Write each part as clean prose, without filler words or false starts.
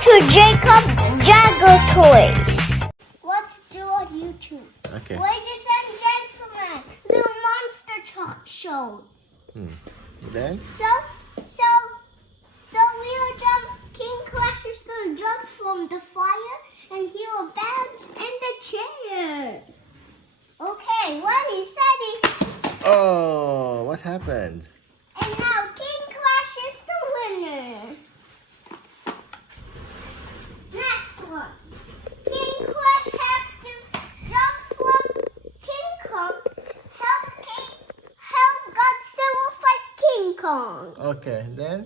to Jacob Jagger Toys. Let's do on YouTube. Okay. Ladies and gentlemen, the monster truck show. Then? So we'll jump. King crashes to jump from the fire, and he will bounce in the chair. Okay, ready, steady. Oh, what happened? And now King Crash is the winner. Next one. King Crash has to jump from King Kong. Help Godzilla fight King Kong. Okay, then?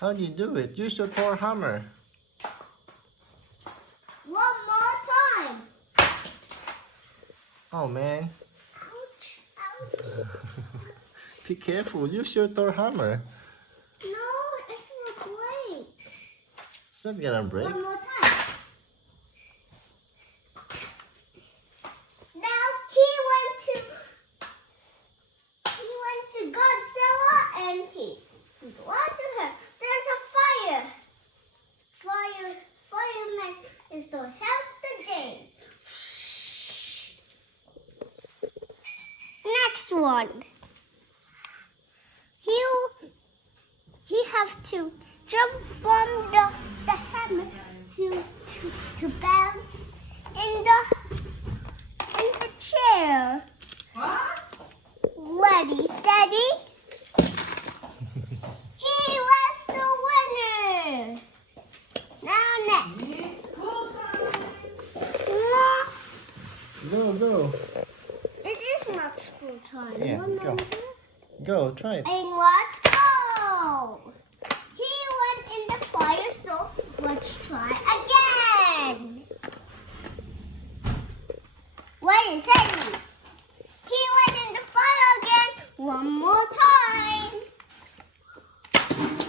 How do you do it? Use your Thor hammer. One more time. Oh, man. Ouch, ouch. Be careful. Use your Thor hammer. No, it will break. It's not gonna break. One more time. Now he went to Godzilla and he what to her. There's a fire. Fireman is to help the day. Next one. He have to jump from the hammer to bounce in the chair. What? Ready, steady. He was the winner. Now next. It's school time. Go. It is not school time. Yeah, go. Remember? Go, try it. And let's go. He went in the fire, so let's try again. Wait, steady. He went in the fire again. One more time.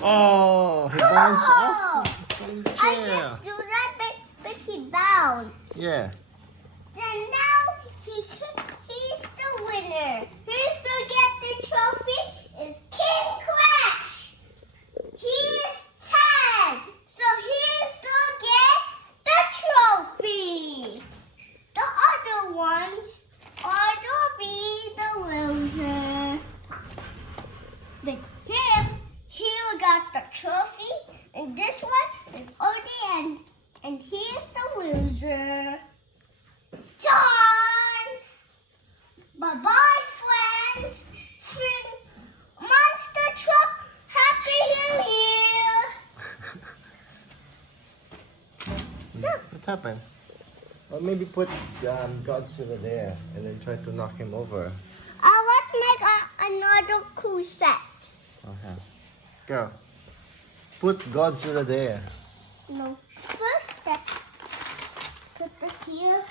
Oh, he bounced off from the I chair. just do that, but he bounced. Yeah. Then now he's the winner. Who's to get the trophy is King Crash. He's 10, so he's to get the trophy. The other ones are to be the loser. But him, he got the trophy, and this one is already and he's the loser. Done! Bye-bye, friends! Sing Monster Truck Happy New Year! What happened? Or maybe put Godzilla there and then try to knock him over. Let's make another cool set. Okay. Go. Put Godzilla there. No, first step. Put this here.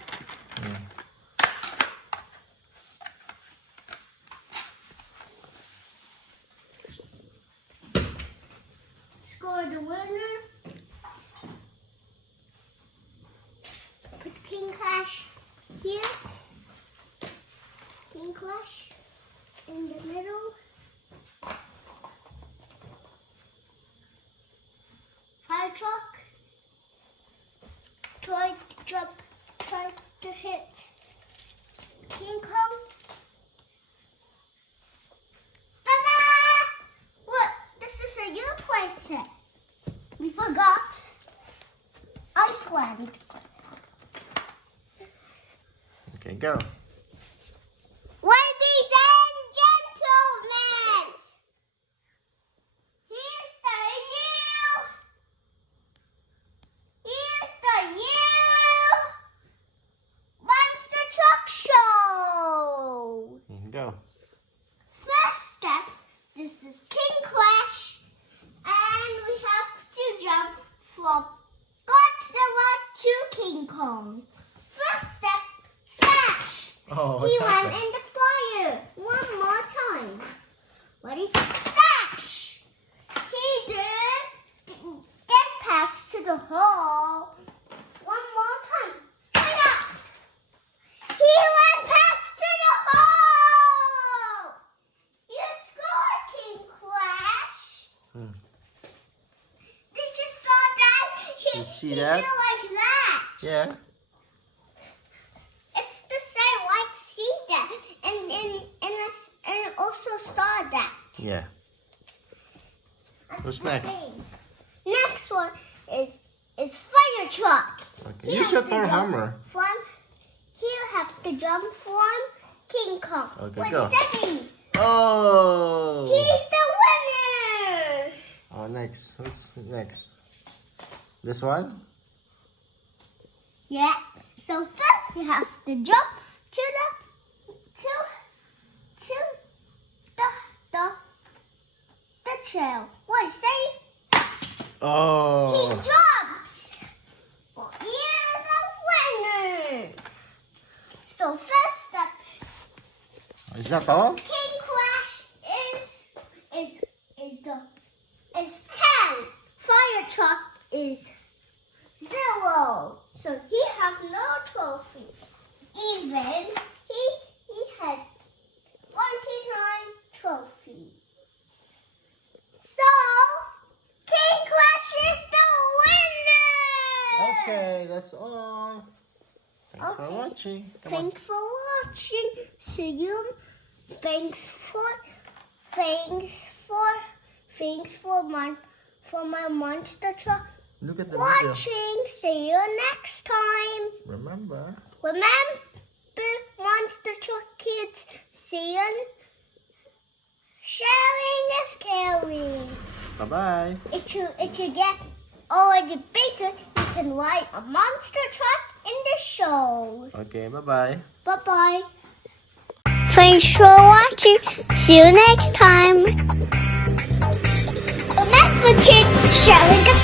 Score the winner. Put King Clash here. King Clash in the middle. Fire truck. Try to jump. Try to hit King Kong. Ta-da! Look, this is a new play set. We forgot Iceland. Okay, go. Ladies and gentlemen, here's the new Monster Truck Show. Go. First step, this is King Clash, and we have to jump from Godzilla to King Kong. First step, smash. Oh, He what went happened? in the fire. One more time. Ready, smash. He did get past to the hole. One more time. Hiya! He went past to the hole. You scored, King Clash. See He that? did like that. Yeah. It's the same. I see that, and also saw that. Yeah. That's What's the next? same. Next one is fire truck. Okay. Use your power hammer. You have to jump from King Kong. Okay, What go. does that mean? Oh. He's the winner. Oh, next. What's next? This one? Yeah. So first you have to jump to the trail. What do you say? He Oh. jumps. Well, you're the winner. So first step, Is that all? King Crash is 10. Fire truck is 0. So he has no trophy. Even he had 49 trophy. So King Crash is the winner. Okay, that's all. Thanks for Okay. watching. Come on. Thanks for watching. See you. Thanks for my monster truck Look at the video. watching. See you next time. Remember. Remember, monster truck kids. See you. Sharing is caring. Bye-bye. If you get already bigger, you can ride a monster truck in the show. Okay, bye-bye. Bye-bye. Thanks for watching. See you next time. Remember, kids, sharing is